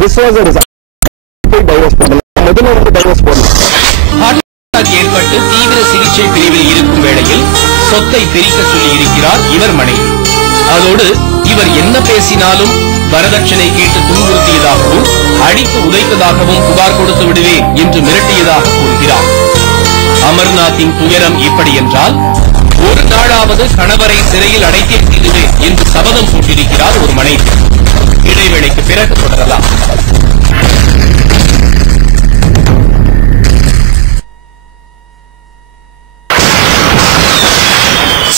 This was a result. Divorce பண்ணலாம். முதல்ல வந்து divorce பண்ணலாம். ஏற்பட்டு தீவிர சிகிச்சை பிரிவில் இருக்கும் வேளையில் சொத்தை பிரிக்க சொல்லி இருக்கிறார் இவர் மனைவி. அதோடு இவர் என்ன பேசினாலும் வரதட்சணை கேட்டு துன்புறுத்தியதாகவும் அடித்து உதைத்ததாகவும் புகார் கொடுத்து விடுவேன் என்று மிரட்டியதாக கூறுகிறார். அமர்நாத்தின் துயரம் இப்படி என்றால் ஒரு நாளாவது கணவரை சிறையில் அடைத்தே தீருவேன் என்று சபதம் போட்டிருக்கிறார் ஒரு மனைவி. இடைவேளைக்கு பிறகு தொடரலாம்.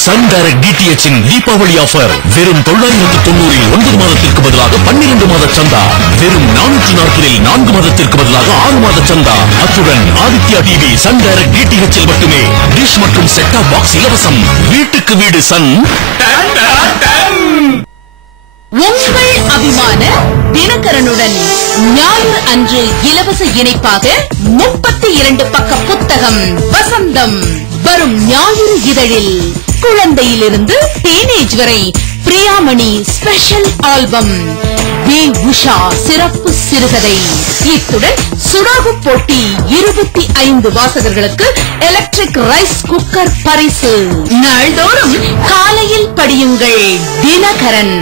சன் டைரக்ட் DTH இன் தீபாவளி ஆஃபர் வெறும் 990 9 மாதத்திற்கு பதிலாக 12 மாத சந்தா, வெறும் 440 4 மாதத்திற்கு பதிலாக 6 மாத சந்தா. அத்துடன் Aditya TV Sun Direct DTH இல் மட்டுமே டிஷ் மற்றும் செட் டாப் பாக்ஸ் இலவசம். வீட்டுக்கு வீடு சன். உங்கள் அபிமான தினகரனுடன் ஞாயிறு அன்று இலவச இணைப்பாக 32 பக்க புத்தகம் வசந்தம் வரும் ஞாயிறு இதழில் குழந்தையிலிருந்து டீனேஜ் வரை Priyamani special album, V Usha சிறப்பு சிறுகதை, இத்துடன் சுடாகு போட்டி 25 வாசகர்களுக்கு எலக்ட்ரிக் ரைஸ் குக்கர் பரிசு. நாள்தோறும் காலையில் படியுங்கள் தினகரன்.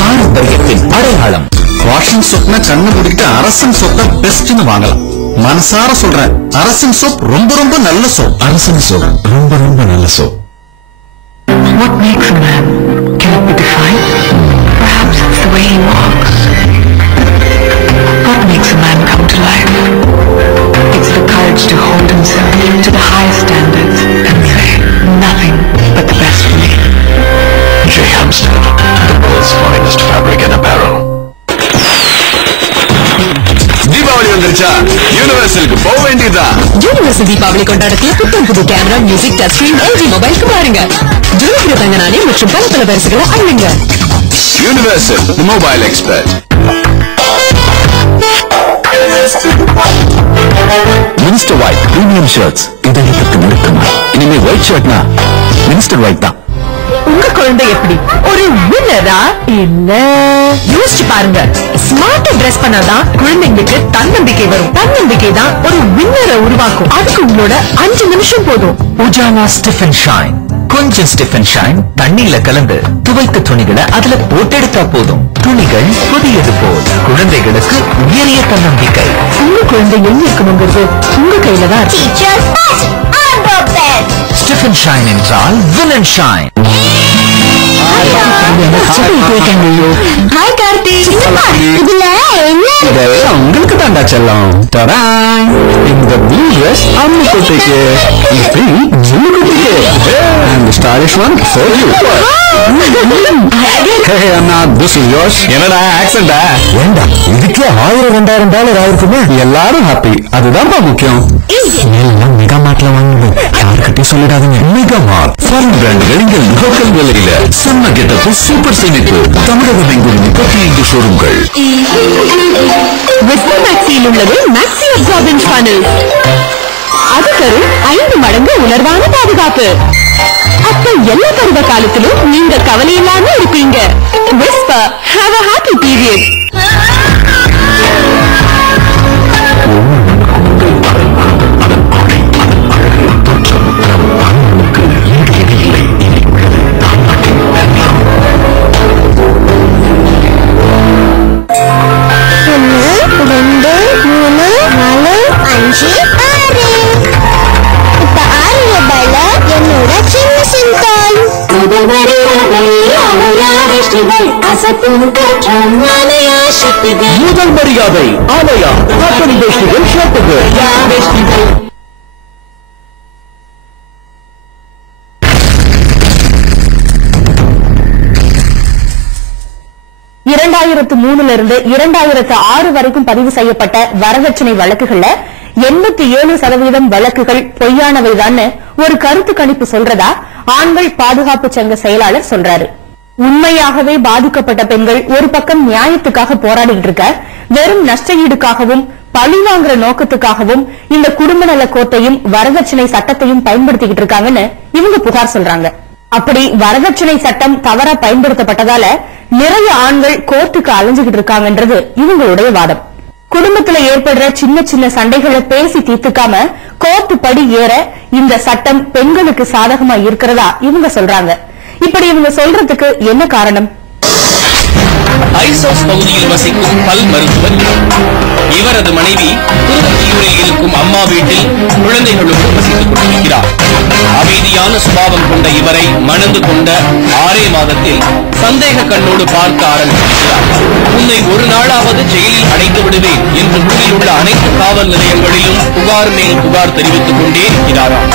பாரம்பரியத்தின் அடையாளம். வாஷிங் சோப்னா கண்ணு முடிக்கிட்டு அரசன் சோப்பை பெஸ்ட்னு வாங்கலாம். மனசார சொல்றேன், அரசன் சோப் ரொம்ப ரொம்ப நல்ல சோப். அரசன் சோப் ரொம்ப ரொம்ப நல்ல soap. What makes a man? Can it be defined? Perhaps it's the way he walks. What makes a man come to life? It's the courage to hold himself to the highest standards and say, nothing but the best for me. J. Hampstead, the world's finest fabric and apparel. Deepavali வந்துருச்சா? யூனிவர்சலுக்கு போக வேண்டியதா? Universal Deepavali கொண்டாடத்தில் புத்தம் புது camera, music, touch screen, LG மொபைலுக்கு பாருங்க. ஜூலிகிற தங்க நாணி மற்றும் பல பல பரிசுகளை அள்ளுங்க. Universal, the mobile expert. Minister White premium shirts இதயத்துக்கு நெருக்கமா. இனிமே ஒயிட் ஷர்ட்னா மினிஸ்டர் ஒயிட் தான். உங்க குழந்தை எப்படி ஒரு வின்னரா? இல்ல யோசிச்சு பாருங்க. ஸ்மார்ட்டா டிரெஸ் பண்ணாதான் குழந்தைங்களுக்கு தன்னம்பிக்கை வரும். தன்னம்பிக்கை தான் ஒரு வின்னரை உருவாக்கும். அதுக்கு உங்களோட 5 நிமிஷம் போதும். Ujala stiff and shine. கொஞ்சம் ஸ்டிஃப் அண்ட் ஷைன் தண்ணியில கலந்து துவைத்த துணிகளை அதுல போட்டெடுத்தா போதும். துணிகள் புதியது போல். குழந்தைகளுக்கு உயரிய தன்னம்பிக்கை. உங்க குழந்தை எங்க இருக்கணுங்கிறது உங்க கையில தான். ஸ்டிஃப் அண்ட் ஷைன் என்றால் will and shine. Hi Karthi. இதுல இதெல்லாம் உங்களுக்கு தாண்டா செல்லம். இந்த ப்ளூ ட்ரெஸ் அம்மு குட்டிக்கு, இந்த பிங்க் ஜிம்மு குட்டிக்கு, and the stylish one for you. Hey Anna, this is yours. என்னடா ஆக்சென்டா? ஏண்டா இதுக்கே $1000-2000 ஆயிருக்குமே. எல்லாரும் ஹாப்பி, அதுதான்ப்பா முக்கியம். எல்லாம் மெகா மார்ட்ல வாங்குங்க, யாருக்கிட்டையும் சொல்லிடாதீங்க. மெகா மார்ட் ஃபாரின் பிராண்டுகள் இங்க லோக்கல் விலையில செம்ம கெட்டப்பு, சூப்பர் சேமிப்பு. தமிழகம் எங்கும் 35 ஷோரூம்கள். வெஸ்டர் மேக்ஸியில் உள்ளது மேக்ஸி அப்சார்பன்ஸ் பேனல். அது தரும் 5 மடங்கு உணர்வான பாதுகாப்பு. அப்ப எல்லா பருவ காலத்திலும் நீங்க கவலை இல்லாம இருப்பீங்க. Whisper, have a happy period. முதல் மரியாதை ஆலயா காட்டன் வேஷ்டிகள், ஷர்ட்டுகள். 2003 2006 வரைக்கும் பதிவு செய்யப்பட்ட வரதட்சணை வழக்குகள்ல 87% வழக்குகள் பொய்யானவைதான் ஒரு கருத்து கணிப்பு சொல்றதா ஆண்கள் பாதுகாப்பு சங்க செயலாளர் சொல்றாரு. உண்மையாகவே பாதிக்கப்பட்ட பெண்கள் ஒரு பக்கம் நியாயத்துக்காக போராடிட்டு இருக்க, வெறும் நஷ்ட ஈடுக்காகவும் பழிவாங்குற நோக்கத்துக்காகவும் இந்த குடும்ப நல கோர்ட்டையும் வரதட்சணை சட்டத்தையும் பயன்படுத்திக்கிட்டு இருக்காங்கன்னு இவங்க புகார் சொல்றாங்க. அப்படி வரதட்சணை சட்டம் தவறா பயன்படுத்தப்பட்டதால நிறைய ஆண்கள் கோர்ட்டுக்கு அலைஞ்சுகிட்டு இருக்காங்கன்றது இவங்களுடைய வாதம். குடும்பத்துல ஏற்படுற சின்ன சின்ன சண்டைகளை பேசி தீர்த்துக்காம கோர்ட்டு படி ஏற இந்த சட்டம் பெண்களுக்கு சாதகமா இருக்கிறதா இவங்க சொல்றாங்க. இப்படி இவங்க சொல்றதுக்கு என்ன காரணம்? ஐசோஸ் பகுதியில் வசிக்கும் பல் மருத்துவர் இவரது மனைவி திருவத்தியூரில் இருக்கும் அம்மா வீட்டில் குழந்தைகளோடு வசித்துக் கொண்டிருக்கிறார். அமைதியான சுபாவம் கொண்ட இவரை மணந்து கொண்ட 6 மாதத்தில் சந்தேக கண்ணோடு பார்க்க ஆரம்பித்திருக்கிறார். உன்னை ஒரு நாளாவது ஜெயிலில் அடைத்து விடுவேன் என்று ஊரில் உள்ள அனைத்து காவல் நிலையங்களிலும் புகார் மேல் புகார் தெரிவித்துக் கொண்டே இருக்கிறாராம்.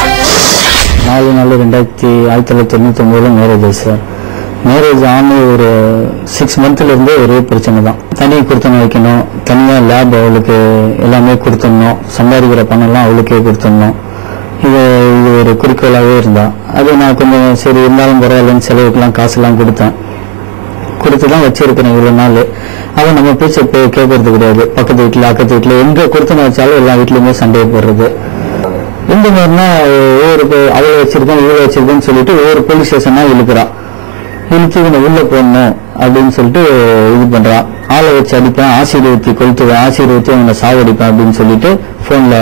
4/4/1999 மேரேஜ் சார். மேரேஜ் ஆன ஒரு 6 மந்த்ல இருந்தே ஒரே பிரச்சனை தான். தனி கொடுத்தணும் வைக்கணும், தனியாக லேப் அவளுக்கு எல்லாமே கொடுத்துடணும், சம்பாதிக்கிற பணம்லாம் அவளுக்கே கொடுத்துடணும். இது ஒரு குறிக்கோளாகவே இருந்தா. அது நான் கொஞ்சம் சரி இருந்தாலும் பரவாயில்லன்னு செலவுக்கெல்லாம் காசுலாம் கொடுத்து தான் வச்சிருக்கிறேன் இவ்வளோ நாள். அவன் நம்ம பேச்சை கேட்கறது கிடையாது. பக்கத்து வீட்டில் அக்கத்து வீட்டில் எங்கே கொடுத்துன்னு வச்சாலும் எல்லா வீட்லையுமே சண்டையை போடுறது. இந்த மாதிரினா ஒவ்வொரு அவளை வச்சிருக்கேன் இவளை வச்சிருக்கேன்னு சொல்லிட்டு ஒவ்வொரு போலீஸ் ஸ்டேஷனா இழுக்கிறான். இழுத்து இவனை உள்ள போடணும் அப்படின்னு சொல்லிட்டு இது பண்றான். ஆளை வச்சு அடிப்பேன், ஆசிட் ஊற்றி கொளுத்துவேன், ஆசிட் ஊற்றி அவனை சாவடிப்பேன் அப்படின்னு சொல்லிட்டு போன்ல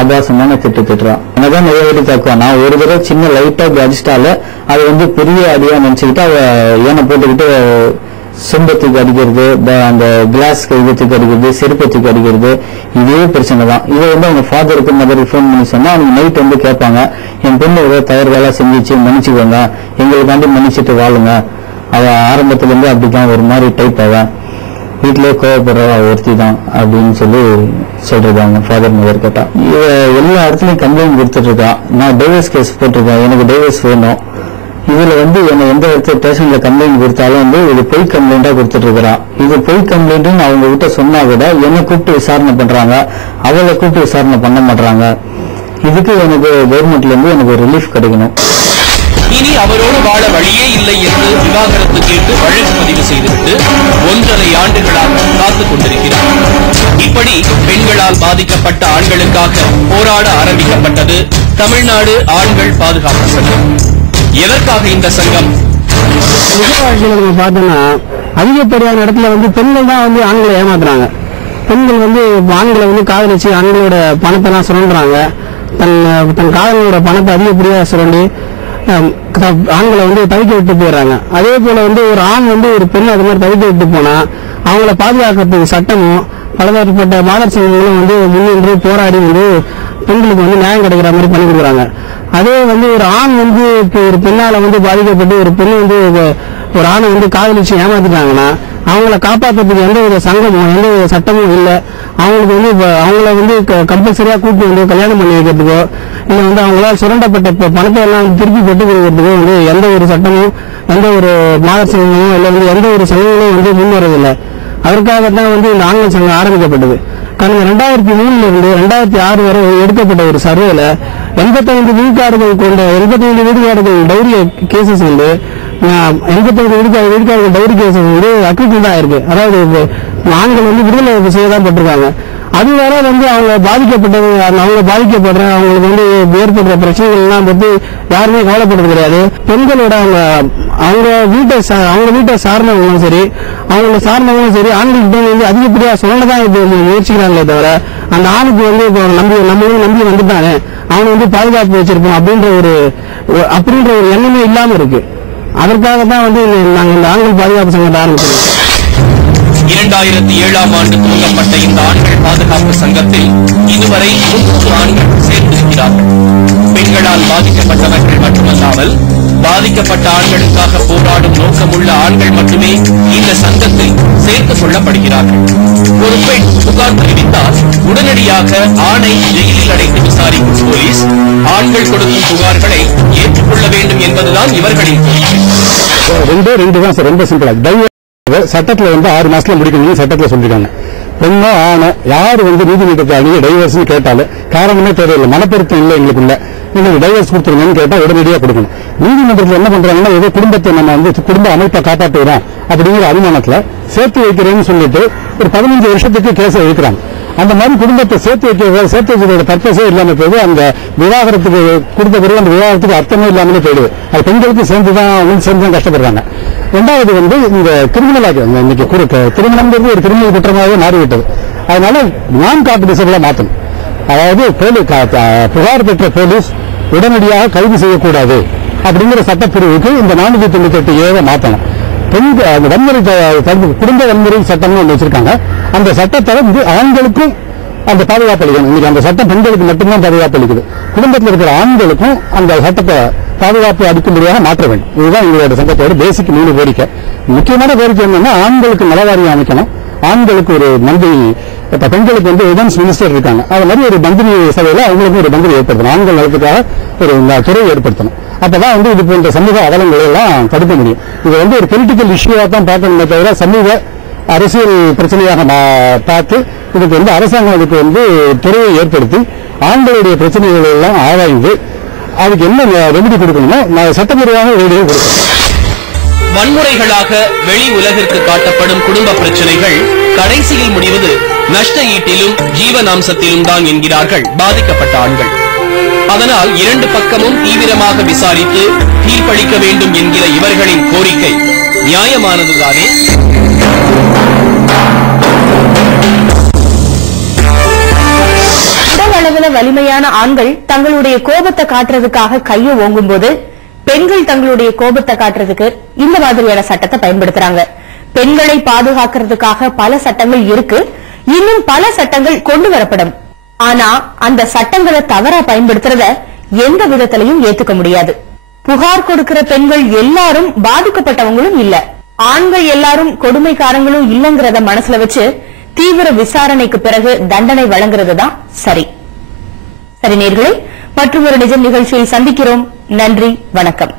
அபாசமான திட்டுறான். என்னதான் நிறைய வாட்டி தாக்குவான். நான் ஒரு தடவை சின்ன லைட்டா அடிச்சிட்டால அது பெரிய அடியா நினைச்சுக்கிட்டு அவ ஏனை போட்டுக்கிட்டு செம்பத்துக்கு அடிக்கிறது, அந்த கிளாஸ் கைதத்துக்கு அடிக்கிறது, செருப்பத்துக்கு அடிக்கிறது, இதே பிரச்சனை தான். இதை அவங்க ஃபாதருக்கு மதருக்கு ஃபோன் பண்ணி சொன்னா அவங்க நைட் கேட்பாங்க, என் பொண்ணு ஏதோ தவறுதலா செஞ்சிச்சு மன்னிச்சுக்கோங்க, எங்களுக்காண்டி மன்னிச்சுட்டு வாழுங்க. அவ ஆரம்பத்துல இருந்து அப்படிதான் ஒரு மாதிரி டைப் அவ வீட்டிலேயே கோவப்படுறவா ஒருத்தி தான் அப்படின்னு சொல்றாங்க ஃபாதர் மதர் கேட்டா. எல்லா இடத்துலயும் கம்ப்ளைண்ட் கொடுத்துட்டு இருக்கான். நான் டைவர்ஸ் கேஸ் போட்டிருக்கேன், எனக்கு டைவர்ஸ் வேணும். இதுல என்ன எந்த இடத்துல ஸ்டேஷன்ல கம்ப்ளைண்ட் கொடுத்தாலும் இது பொய் கம்ப்ளைண்டா கொடுத்துட்டு இருக்கிறான். இது பொய் கம்ப்ளைண்ட்னு அவங்க கிட்ட சொன்னா கூட என்னை கூப்பிட்டு விசாரணை பண்றாங்க, அவளை கூப்பிட்டு விசாரணை பண்ண மாட்டாங்க. இதுக்கு எனக்கு கவர்மெண்ட்ல இருந்து எனக்கு ரிலீஃப் கிடைக்கணும். இனி அவரோடு வாழ வழியே இல்லை என்று விவாகரத்து கேட்டு வழக்கு பதிவு செய்துவிட்டு 1.5 ஆண்டுகளாக காத்துக் கொண்டிருக்கிறார். இப்படி பெண்களால் பாதிக்கப்பட்ட ஆண்களுக்காக போராட ஆரம்பிக்கப்பட்டது தமிழ்நாடு ஆண்கள் பாதுகாப்பு சங்கம். எதற்காக இந்த சங்கம்? நம்ம பார்த்தோம்னா அதிகப்படியான இடத்துல பெண்கள் தான் ஆண்களை ஏமாத்துறாங்க. பெண்கள் ஆண்களை காதலிச்சு ஆண்களோட பணத்தை எல்லாம் சுரண்டுறாங்க. தன் காதலோட பணத்தை அதிகப்படியா சுரண்டி ஆண்களை தவிக்க விட்டு போயிடுறாங்க. அதே போல ஒரு ஆண் ஒரு பெண் அது மாதிரி தவிக்க விட்டு போனா அவங்கள பாதுகாக்கிறதுக்கு சட்டமும் பலதரப்பட்ட மாதர் சங்கங்களும் முன்னின்று போராடி பெண்களுக்கு நியாயம் கிடைக்கிற மாதிரி பண்ணி கொடுக்குறாங்க. அதே ஒரு ஆண் ஒரு பெண்ணால பாதிக்கப்பட்டு ஒரு பெண் ஒரு ஆணை காதலிச்சு ஏமாத்திட்டாங்கன்னா அவங்கள காப்பாற்றுறதுக்கு எந்த வித சங்கமும் எந்த வித சட்டமும் இல்லை. அவங்களுக்கு அவங்கள கம்பல்சரியா கூப்பிட்டு கல்யாணம் பண்ணி வைக்கிறதுக்கோ இல்ல அவங்களால சுரண்டப்பட்ட பணத்தை எல்லாம் திருப்பி பெற்று கொடுக்கறதுக்கோ எந்த ஒரு சட்டமும் எந்த ஒரு மாதர் சங்கமும் இல்ல எந்த ஒரு சங்கங்களும் முன் வரதில்லை. அதற்காகத்தான் இந்த ஆண்கள் சங்கம் ஆரம்பிக்கப்பட்டது. கடந்த 2003 இருந்து 2006 வரை எடுக்கப்பட்ட ஒரு சர்வேல 85 விழுக்காடுகள் கொண்ட 85 விழுக்காடுகள் டவுரி கேசஸ் 85 விழுக்காடுகள் டவுரி கேசஸ் அக்யூட் தான் இருக்கு. அதாவது ஆண்கள் விடுதலை செய்யதான் பட்டிருக்காங்க. அது வேற அவங்க பாதிக்கப்பட்டது, அவங்க பாதிக்கப்படுற அவங்களுக்கு ஏற்படுற பிரச்சனைகள் எல்லாம் பத்தி யாருமே கவலைப்படுறது கிடையாது. பெண்களோட அவங்க வீட்டை சார்ந்தவங்களும் சரி அவங்கள சார்ந்தவங்களும் சரி ஆண்களுக்கு அதிகப்படியா சொல்லதான் முயற்சிக்கிறாங்களே தவிர அந்த ஆணுக்கு நம்மளும் நம்பி வந்துட்டானே அவனை பாதுகாப்பு வச்சிருப்போம் அப்படின்ற ஒரு எண்ணமே இல்லாம இருக்கு. அதற்காகத்தான் நாங்க இந்த ஆண்கள் பாதுகாப்பு சங்கத்தை ஆரம்பிச்சிருக்கோம். 2007ஆம் ஆண்டு துவங்கப்பட்ட இந்த ஆண்கள் பாதுகாப்பு சங்கத்தில் இதுவரை 300 ஆண்கள் சேர்ந்திருக்கிறார்கள். பெண்களால் பாதிக்கப்பட்டவர்கள் மட்டுமல்லாமல் பாதிக்கப்பட்ட ஆண்களுக்காக போராடும் நோக்கமுள்ள ஆண்கள் மட்டுமே இந்த சங்கத்தில் சேர்த்துக் கொள்ளப்படுகிறார்கள். ஒரு பெண் புகார் தெரிவித்தால் உடனடியாக ஆணை ஜெயிலில் அடைத்து விசாரிக்கும் போலீஸ் ஆண்கள் கொடுக்கும் புகார்களை ஏற்றுக்கொள்ள வேண்டும் என்பதுதான் இவர்களின் கோரிக்கை. ரெண்டு தான் சார். ரொம்ப சிம்பிளா சட்டத்துல 6 மாசத்துல முடிக்கணும்னு சட்டத்துல சொல்லிருக்காங்க. பெண்ணோ ஆணோ யாரு நீதிமன்றத்தை அணுகி டைவர்ஸ் கேட்டாலும் காரணமே தேவையில்லை, மனப்பொருத்தம் இல்லை எங்களுக்குள்ள எங்களுக்கு டைவர்ஸ் கொடுத்துருங்கன்னு கேட்டா உடனடியாக கொடுக்கணும். நீதிமன்றத்தில் என்ன பண்றாங்கன்னா ஏதோ குடும்பத்தை நம்ம வந்து குடும்ப அமைப்பை காப்பாற்றுறோம் அப்படிங்கிற அனுமானத்துல சேர்த்து வைக்கிறேன்னு சொல்லிட்டு ஒரு 15 வருஷத்துக்கு கேஸை வைக்கிறாங்க. அந்த மாதிரி குடும்பத்தை சேர்த்து வைக்கிறதோட பர்பஸே இல்லாம போயிடுது. அந்த விவாகரத்துக்கு கொடுத்த பிறகு அந்த விவாகரத்துக்கு அர்த்தமே இல்லாமலே போயிடுது. அது பெண்களுக்கு சேர்ந்துதான் கஷ்டப்படுறாங்க. ரெண்டாவது வந்து இந்த கிரிமினல் இன்னைக்கு திருமணம்ங்கிறது ஒரு கிரிமினல் குற்றமாகவே மாறிவிட்டது. அதனால நான் காம்படிஷன்ல மாற்றணும். அதாவது புகார் பெற்ற போலீஸ் உடனடியாக கைது செய்யக்கூடாது அப்படிங்கிற சட்டப்பிரிவுக்கு இந்த 498A மாற்றணும். வன்முறை குடும்ப வன்முறை சட்டம்னு ஒன்று வச்சிருக்காங்க. அந்த சட்டத்தை வந்து ஆண்களுக்கும் அந்த பாதுகாப்பு அளிக்கணும். இன்னைக்கு அந்த சட்டம் பெண்களுக்கு மட்டும்தான் பாதுகாப்பு அளிக்குது. குடும்பத்தில் இருக்கிற ஆண்களுக்கும் அந்த சட்டத்தை பாதுகாப்பு அளிக்கும்படியாக மாற்ற வேண்டும். இதுதான் எங்களோட சங்கத்தோட பேசிக் 3 கோரிக்கை. முக்கியமான கோரிக்கை என்னன்னா ஆண்களுக்கு நலவாரியம் அமைக்கணும். ஆண்களுக்கு ஒரு மந்திரி, இப்ப பெண்களுக்கு வந்து உமன்ஸ் மினிஸ்டர் இருக்காங்க, அது மாதிரி ஒரு மந்திரி சபையில அவங்களுக்கு ஒரு மந்திரி ஏற்படுத்தணும். ஆண்கள் நலத்துக்காக ஒரு துறை ஏற்படுத்தணும். அப்பதான் வந்து இது போன்ற சமூக அவலங்களை எல்லாம் தடுக்க முடியும். இது வந்து ஒரு பொலிட்டிக்கல் இஷ்யூவா தான் பார்க்கணுமே தவிர சமூக அரசியல் பிரச்சனையாக பார்த்து இதுக்கு வந்து அரசாங்கம் அதுக்கு வந்து துறையை ஏற்படுத்தி ஆண்களுடைய பிரச்சனைகள் எல்லாம் ஆராய்ந்து அதுக்கு என்ன ரெமெடி கொடுக்கணுமோ சட்டப்பூர்வமாக ரெமெடியை கொடுக்கணும். வன்முறைகளாக வெளி உலகிற்கு காட்டப்படும் குடும்ப பிரச்சனைகள் கடைசியில் முடிவது நஷ்ட ஈட்டிலும் ஜீவனாம்சத்திலும் தான் என்கிறார்கள் பாதிக்கப்பட்ட ஆண்கள். அதனால் 2 பக்கமும் தீவிரமாக விசாரித்து தீர்ப்பளிக்க வேண்டும் என்கிற இவர்களின் கோரிக்கை நியாயமானதுதானே? உடல் அளவில் வலிமையான ஆண்கள் தங்களுடைய கோபத்தை காட்டுறதுக்காக கையை ஓங்கும் போது பெண்கள் தங்களுடைய கோபத்தை காட்டுறதுக்கு இந்த மாதிரியான சட்டத்தை பயன்படுத்துறாங்க. பெண்களை பாதுகாக்கிறதுக்காக பல சட்டங்கள் இருக்கு, இன்னும் பல சட்டங்கள் கொண்டு வரப்படும். ஆனா அந்த சட்டங்களை தவறா பயன்படுத்துறத எந்த விதத்திலையும் ஏத்துக்க முடியாது. புகார் கொடுக்கிற பெண்கள் எல்லாரும் பாதிக்கப்பட்டவங்களும் இல்ல, ஆண்கள் எல்லாரும் கொடுமைக்காரங்களும் இல்லங்கிறத மனசுல வச்சு தீவிர விசாரணைக்கு பிறகு தண்டனை வழங்குறதுதான் சரி. சரி நேயர்களே, மற்றும் ஒரு நிஜம் நிகழ்ச்சியை சந்திக்கிறோம். நன்றி, வணக்கம்.